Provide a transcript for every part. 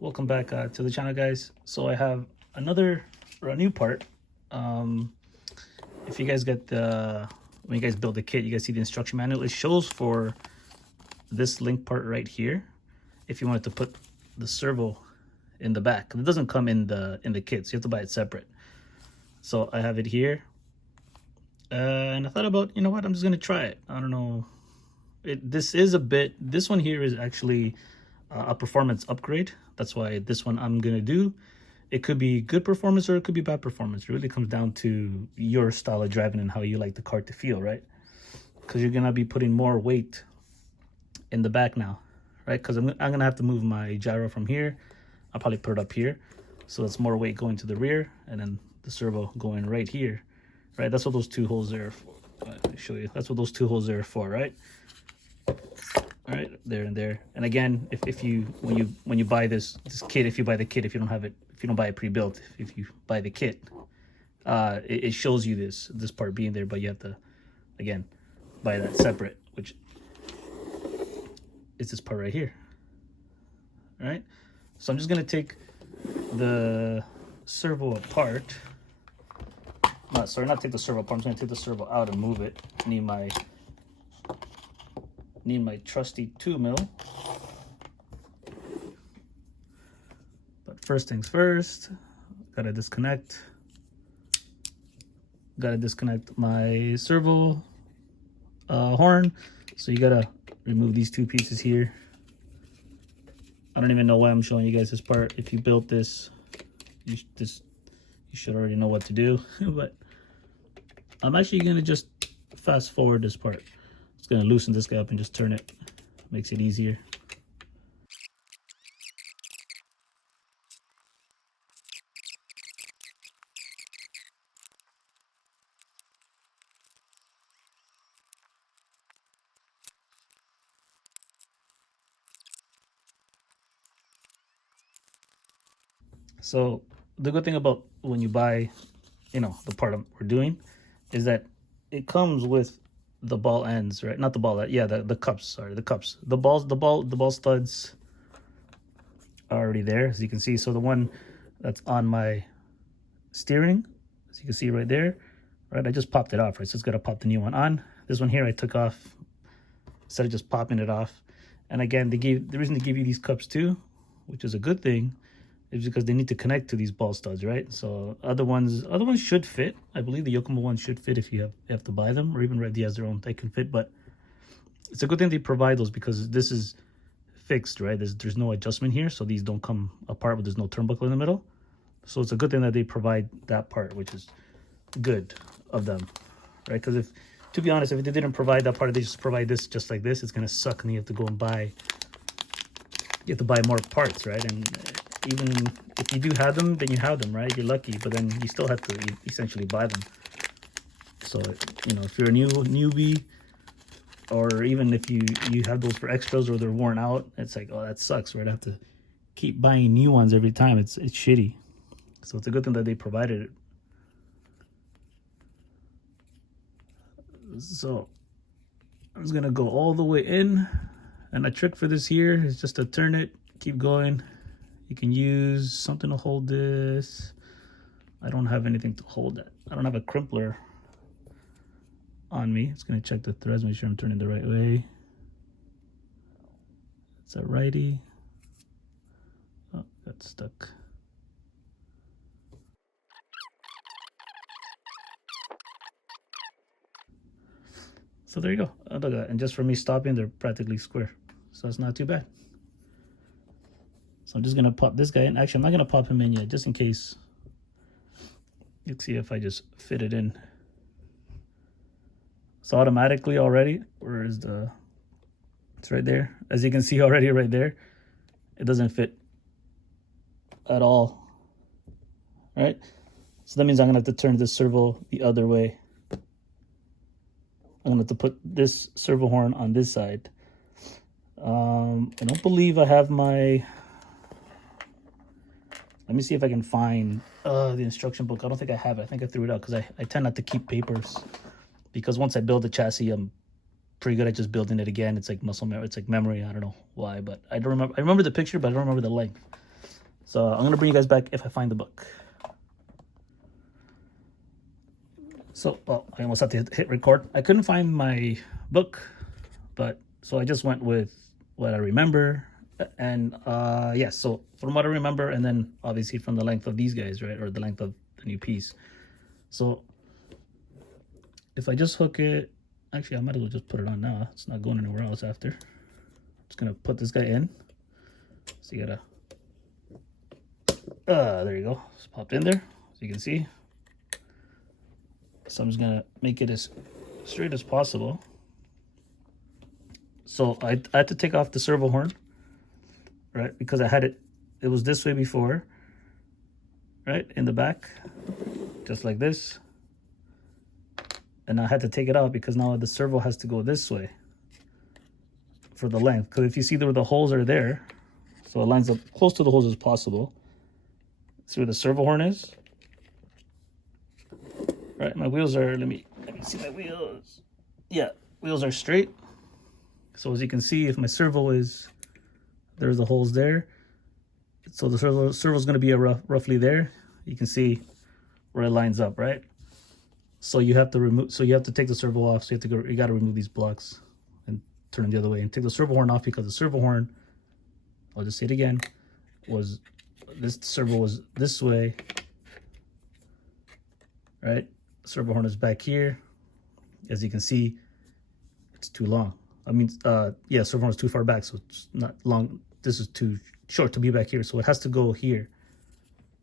Welcome back to the channel, guys. So I have a new part. If you guys get when you guys build the kit, you guys see the instruction manual. It shows for this link part right here if you wanted to put the servo in the back. It doesn't come in the kit, so you have to buy it separate. So I have it here, and I thought about, you know what, I'm just gonna try it. I don't know, this one here is actually a performance upgrade. That's why this one I'm gonna do. It could be good performance or it could be bad performance. It really comes down to your style of driving and how you like the car to feel, right? Because you're gonna be putting more weight in the back now, right? Because I'm gonna have to move my gyro from here. I'll probably put it up here, so that's more weight going to the rear, and then the servo going right here, right? That's what those two holes there are for. Let me show you. That's what those two holes there are for, right? All right, there and there. And again, if you when you buy this kit, if you buy the kit, if you don't have it, if you don't buy it pre-built, if you buy the kit, it shows you this part being there, but you have to, again, buy that separate, which is this part right here. All right, so I'm just gonna take the servo apart. Not take the servo apart. I'm just gonna take the servo out and move it. Need my trusty 2mm. But first things first, gotta disconnect my servo horn. So you gotta remove these two pieces here. I don't even know why I'm showing you guys this part. If you built this, you should already know what to do. But I'm actually gonna just fast forward this part. Gonna loosen this guy up and just turn it. Makes it easier. So the good thing about when you buy, the part we're doing, is that it comes with the ball ends, right? Not the ball, yeah, the cups, sorry, the cups. The ball studs are already there, as you can see. So the one that's on my steering, as you can see right there, right, I just popped it off, right? So it's got to pop the new one on. This one here I took off instead of just popping it off. And again, the reason they give you these cups too, which is a good thing, is because they need to connect to these ball studs, right? So other ones should fit. I believe the Yokomo ones should fit if you have to buy them, or even Red D has their own, they can fit. But it's a good thing they provide those, because this is fixed, right? There's no adjustment here, so these don't come apart, but there's no turnbuckle in the middle. So it's a good thing that they provide that part, which is good of them, right? Because to be honest, if they didn't provide that part, they just provide this just like this, it's gonna suck, and you have to go and buy more parts, right? And even if you do have them, then you have them, right? You're lucky, but then you still have to essentially buy them. So, if you're a newbie, or even if you have those for extras or they're worn out, it's like, oh, that sucks, right? I have to keep buying new ones every time. It's shitty. So it's a good thing that they provided it. So I'm just gonna go all the way in, and a trick for this here is just to turn it, keep going. You can use something to hold this. I don't have anything to hold that. I don't have a crimpler on me. It's gonna check the threads, make sure I'm turning the right way. It's a righty. Oh, got stuck. So there you go. Oh, look at that. And just for me stopping, they're practically square. So it's not too bad. So I'm just gonna pop this guy in. Actually, I'm not gonna pop him in yet, just in case. Let's see if I just fit it in. So automatically already, where is it's right there. As you can see already right there, it doesn't fit at all, right? So that means I'm gonna have to turn this servo the other way. I'm gonna have to put this servo horn on this side. I don't believe I have my, let me see if I can find the instruction book. I don't think I have it. I think I threw it out because I tend not to keep papers, because once I build the chassis, I'm pretty good at just building it again. It's like muscle memory. It's like memory. I don't know why, but I don't remember. I remember the picture, but I don't remember the length. So I'm gonna bring you guys back if I find the book. So, well, I almost had to hit record. I couldn't find my book, but so I just went with what I remember. And yeah, so from what I remember, and then obviously from the length of these guys, right, or the length of the new piece. So if I just hook it, actually I might as well just put it on now. It's not going anywhere else after. Just gonna put this guy in. So you gotta, there you go. It's popped in there, so you can see. So I'm just gonna make it as straight as possible. So I had to take off the servo horn, right? Because I had it was this way before, right? In the back, just like this. And I had to take it out because now the servo has to go this way for the length. Because if you see where the holes are there, so it lines up close to the holes as possible. See where the servo horn is? Right, my wheels are, let me see my wheels. Yeah, wheels are straight. So as you can see, if my servo is, there's the holes there. So the servo is going to be roughly there. You can see where it lines up, right? So you have to remove, so you have to take the servo off. So you got to remove these blocks and turn them the other way and take the servo horn off, because the servo horn, I'll just say it again, was, this servo was this way, right? Servo horn is back here. As you can see, it's too long. I mean, yeah, servo horn is too far back, so it's not long. This is too short to be back here, so it has to go here.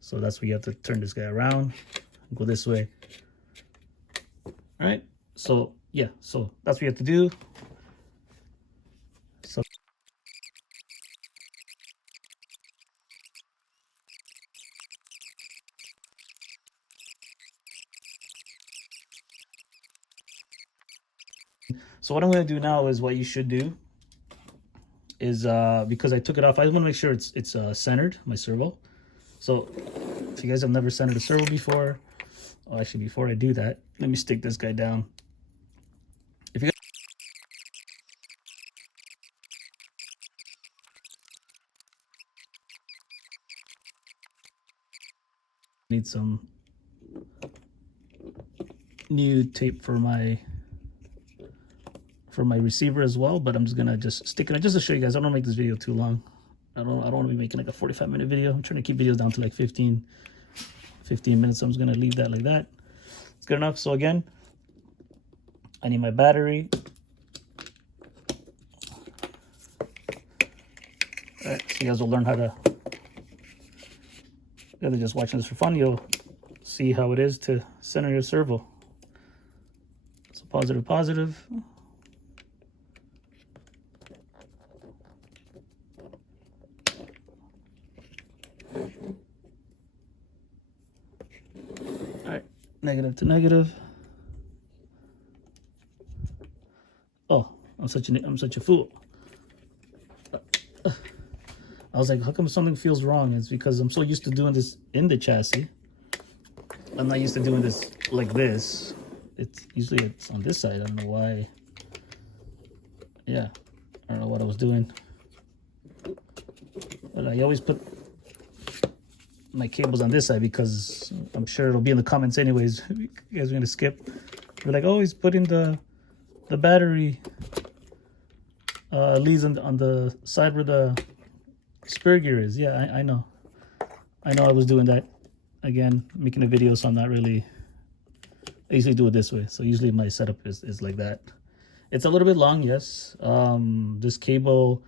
So that's where you have to turn this guy around, go this way. All right, so yeah, so that's what you have to do. So what I'm going to do now is what you should do is, because I took it off, I want to make sure it's centered, my servo. So if you guys have never centered a servo before, oh, actually before I do that, let me stick this guy down. If you guys need some new tape for my receiver as well, but I'm just gonna stick it just to show you guys. I don't make this video too long. I don't want to be making like a 45-minute video. I'm trying to keep videos down to like 15 minutes. So I'm just gonna leave that like that. It's good enough. So again, I need my battery. All right, so you guys will learn how to, rather just watching this for fun, you'll see how it is to center your servo. So positive, positive. All right, negative to negative. Oh, I'm such a fool. I was like, how come something feels wrong? It's because I'm so used to doing this in the chassis. I'm not used to doing this like this. It's usually on this side. I don't know why. Yeah, I don't know what I was doing. But I always put my cables on this side because I'm sure it'll be in the comments anyways. You guys are gonna skip. We're like, oh, he's putting the battery leads on the side where the spur gear is. Yeah, I know. I was doing that. Again, making a video, so I'm not really, I usually do it this way. So usually my setup is like that. It's a little bit long, yes. This cable,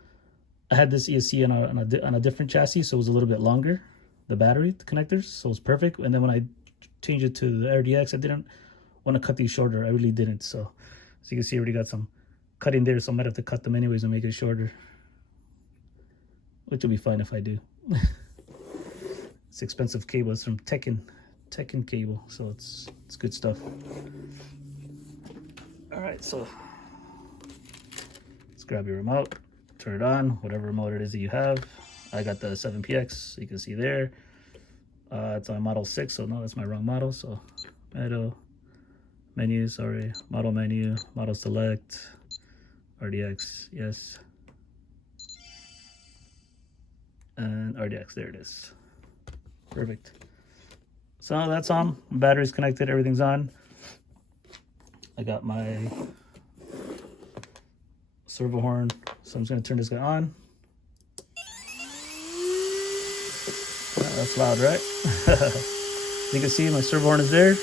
I had this ESC on a different chassis, so it was a little bit longer, the battery, the connectors, so it's perfect. And then when I changed it to the RDX, I didn't want to cut these shorter. I really didn't. So you can see I already got some cutting there, so I might have to cut them anyways and make it shorter, which will be fine if I do. It's expensive cable. It's from Tekken cable, so it's good stuff. All right, so let's grab your remote, turn it on, whatever remote it is that you have. I got the 7PX, so you can see there. It's on model 6, so no, that's my wrong model. So menu, sorry, model menu, model select, RDX, yes. And RDX, there it is. Perfect. So that's on. Battery's connected. Everything's on. I got my servo horn. So I'm just going to turn this guy on. That's loud, right? You can see my servo horn is there. I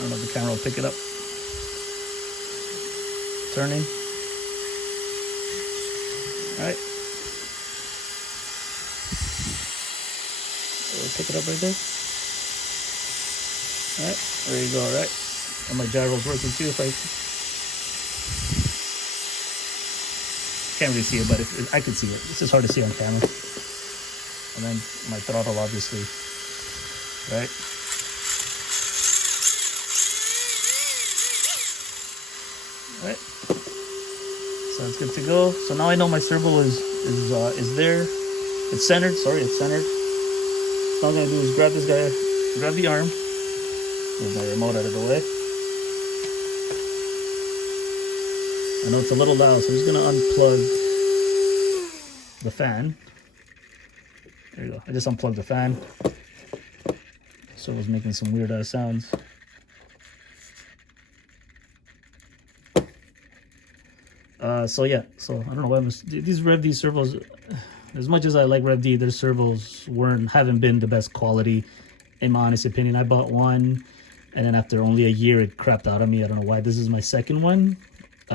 don't know if the camera will pick it up. Turning. All right. We'll pick it up right there. All right. There you go. All right. And my gyro's working too. If I can't really see it, but I can see it. It's just hard to see on camera. And then my throttle, obviously. Right. All right. So it's good to go. So now I know my servo is there. It's centered. Sorry, it's centered. So all I'm gonna do is grab this guy, grab the arm. Move my remote out of the way. I know it's a little loud, so I'm just gonna unplug the fan. There you go. I just unplugged the fan. So it was making some weird sounds. So yeah, so I don't know why these Rev D servos, as much as I like Rev D, their servos haven't been the best quality, in my honest opinion. I bought one, and then after only a year, it crapped out on me. I don't know why. This is my second one.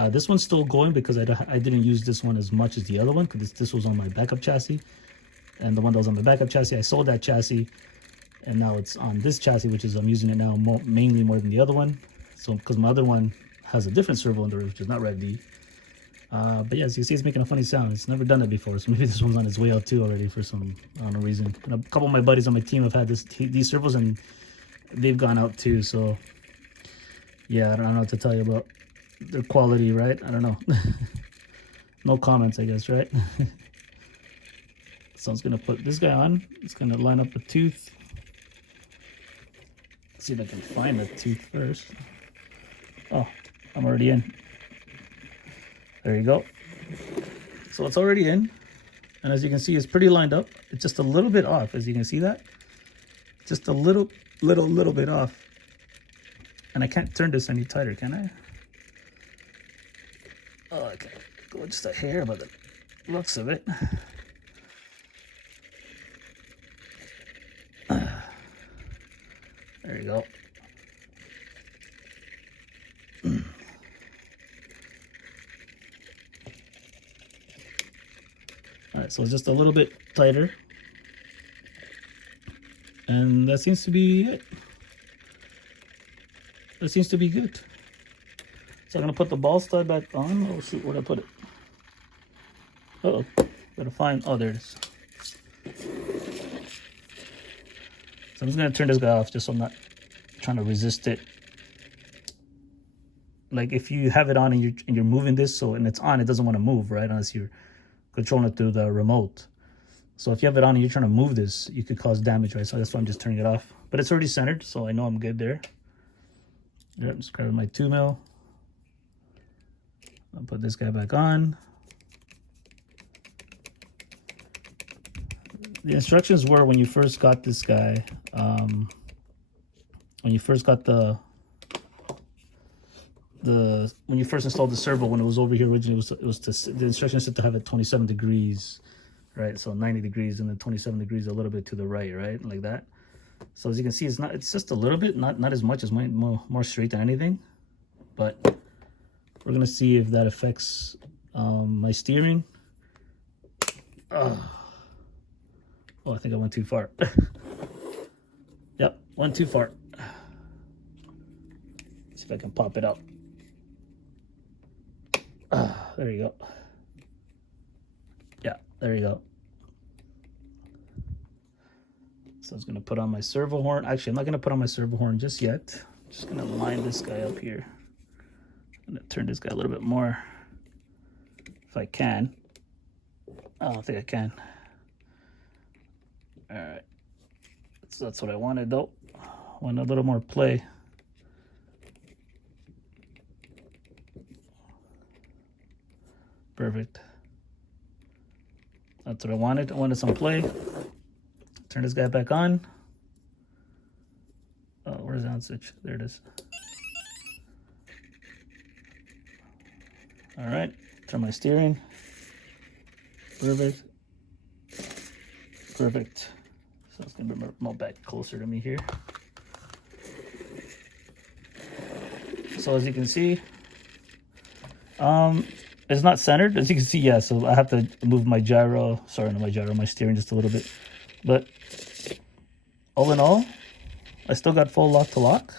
This one's still going because I didn't use this one as much as the other one, because this was on my backup chassis, and the one that was on my backup chassis, I sold that chassis, and now it's on this chassis, which is I'm using it now mainly more than the other one. So because my other one has a different servo under it, which is not Rev D. But yeah, as you see, it's making a funny sound. It's never done it before, so maybe this one's on its way out too already for some, I don't know, reason. And a couple of my buddies on my team have had these servos, and they've gone out too. So yeah, I don't know what to tell you about their quality, right? I don't know. No comments, I guess, right? So I'm just gonna put this guy on. It's gonna line up the tooth. Let's see if I can find the tooth first. Oh, I'm already in. There you go. So it's already in, and as you can see, it's pretty lined up. It's just a little bit off, as you can see that. Just a little bit off. And I can't turn this any tighter, can I? Oh, I can go just a hair by the looks of it. There you go. All right, so it's just a little bit tighter, and that seems to be it. That seems to be good. So I'm gonna put the ball stud back on. Oh shoot, where'd I put it? Uh-oh, gotta find, oh, there it is. So I'm just gonna turn this guy off just so I'm not trying to resist it. Like if you have it on and you're moving this, and it's on, it doesn't want to move, right? Unless you're controlling it through the remote. So if you have it on and you're trying to move this, you could cause damage, right? So that's why I'm just turning it off. But it's already centered, so I know I'm good there. Yep, just grab my 2mm. I'll put this guy back on. The instructions were, when you first got this guy, when you first got when you first installed the servo, when it was over here originally, the instructions said to have it 27 degrees, right? So 90 degrees and then 27 degrees a little bit to the right, right? Like that. So as you can see, it's just a little bit, not as much as more straight than anything, but we're gonna see if that affects my steering. Oh, I think I went too far. Yep, went too far. Let's see if I can pop it out. There you go. Yeah, there you go. So I was gonna put on my servo horn. Actually, I'm not gonna put on my servo horn just yet. I'm just gonna line this guy up here. I'm gonna turn this guy a little bit more, if I can. I don't think I can. All right, so that's what I wanted though. I want a little more play. Perfect. That's what I wanted. I wanted some play. turn this guy back on. Oh, where's the on switch? There it is. All right, turn my steering. Perfect. Perfect. So it's gonna bring my remote back closer to me here. So as you can see, it's not centered, as you can see. Yeah, so I have to move my gyro, sorry, not my gyro, my steering just a little bit. But all in all, I still got full lock to lock.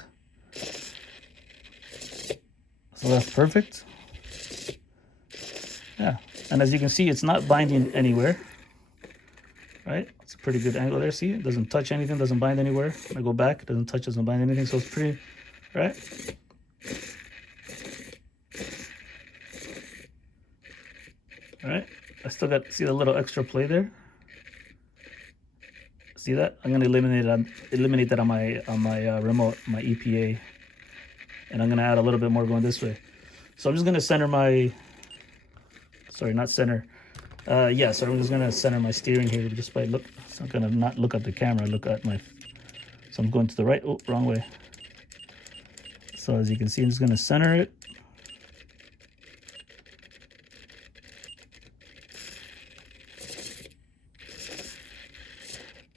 So that's perfect. Yeah, and as you can see, it's not binding anywhere, right? It's a pretty good angle there. See, it doesn't touch anything, doesn't bind anywhere. I go back, it doesn't touch, doesn't bind anything. So it's pretty, right? All right, I still got, see the little extra play there? See that? I'm gonna eliminate that on my remote, my EPA, and I'm gonna add a little bit more going this way. So I'm just gonna center my, sorry, not center. Yeah, so I'm just gonna center my steering here just by look. It's not gonna not look at the camera, look at my. So I'm going to the right. Oh, wrong way. So as you can see, I'm just gonna center it.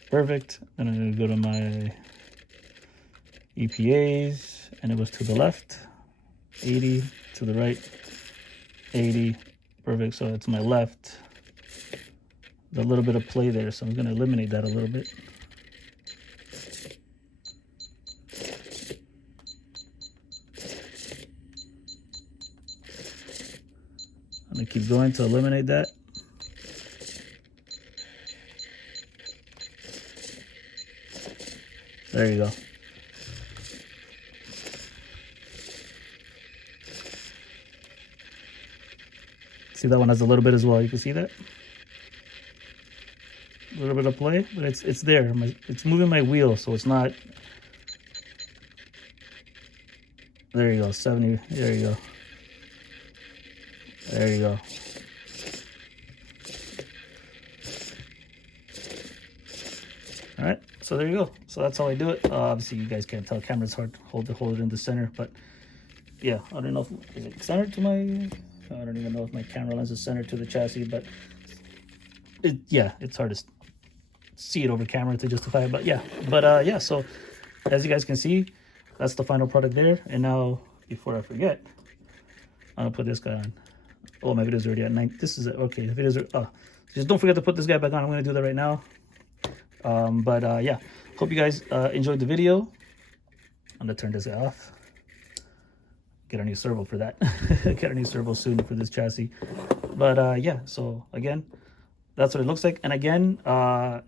Perfect. And I'm gonna go to my EPAs, and it was to the left, 80, to the right, 80. Perfect. So it's my left. There's a little bit of play there, so I'm gonna eliminate that a little bit. I'm gonna keep going to eliminate that. There you go. See, that one has a little bit as well. You can see that? A little bit of play, but it's there. It's moving my wheel, so it's not. There you go, 70. There you go. There you go. All right, so there you go. So that's how I do it. Obviously, you guys can't tell. Camera's hard to hold it in the center, but yeah, I don't know if is it centered to my. I don't even know if my camera lens is centered to the chassis, but yeah, it's hard to see it over camera to justify it. But yeah, yeah. So as you guys can see, that's the final product there. And now, before I forget, I'm gonna put this guy on. Oh, my video's already at 9. This is it. Okay, the videos are. Just don't forget to put this guy back on. I'm gonna do that right now. Yeah, hope you guys enjoyed the video. I'm gonna turn this guy off. Get a new servo for that. Get a new servo soon for this chassis. But yeah, so again, that's what it looks like. And again,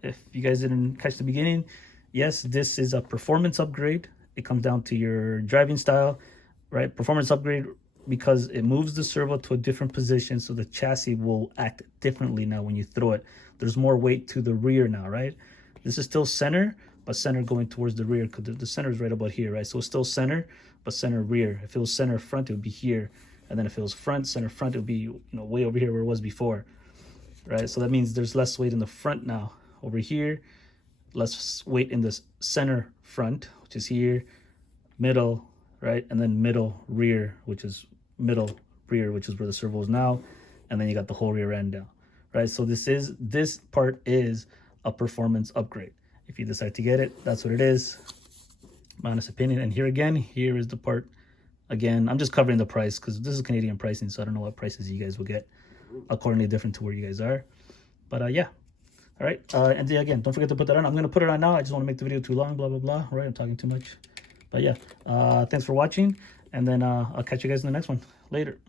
if you guys didn't catch the beginning, yes, this is a performance upgrade. It comes down to your driving style, right? Performance upgrade because it moves the servo to a different position, so the chassis will act differently now when you throw it. There's more weight to the rear now, right? This is still center, but center going towards the rear, because the center is right about here, right? So it's still center, but center rear. If it was center front, it would be here. And then if it was front, center front, it would be, you know, way over here where it was before, right? So that means there's less weight in the front now. Over here, less weight in the center front, which is here, middle, right? And then middle rear, which is middle rear, which is where the servo is now. And then you got the whole rear end now, right? So this part is a performance upgrade. If you decide to get it, that's what it is. My honest opinion. And here again, here is the part. Again, I'm just covering the price because this is Canadian pricing, so I don't know what prices you guys will get accordingly different to where you guys are. But yeah. All right. And again, don't forget to put that on. I'm going to put it on now. I just want to make the video too long, blah, blah, blah. Right. I'm talking too much. But yeah, thanks for watching. And then I'll catch you guys in the next one. Later.